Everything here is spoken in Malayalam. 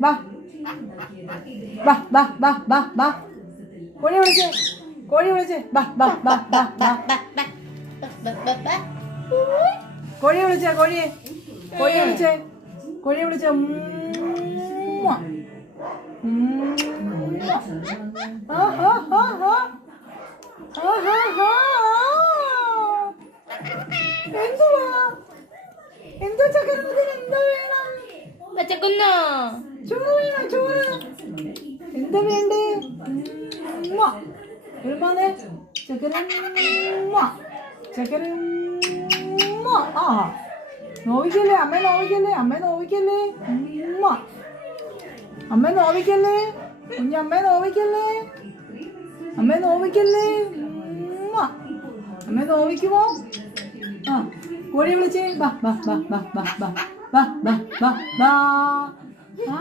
വാ വാ വാ വാ വാ വാ കോഴി വിളിച്ചേ വാ വാ വാ വാ വാ കോഴിയെ വിളിച്ചേ കോഴിയെ വിളിച്ചേ എന്തോ ചക്കരമുഖന് എന്താ വേണം? ചോറ് വേണം ചോറ്. എന്താ വേണ്ടേ? ചക്കര ആ നോവിക്കല്ലേ അമ്മ നോവിക്കല്ലേ കുഞ്ഞമ്മ നോവിക്കല്ലേ അമ്മ നോവിക്കുമോ? ആ കോഴിയെ വിളിച്ചേ വാ വാ വാ വാ വാ വാ വാ വാ വാ വാ.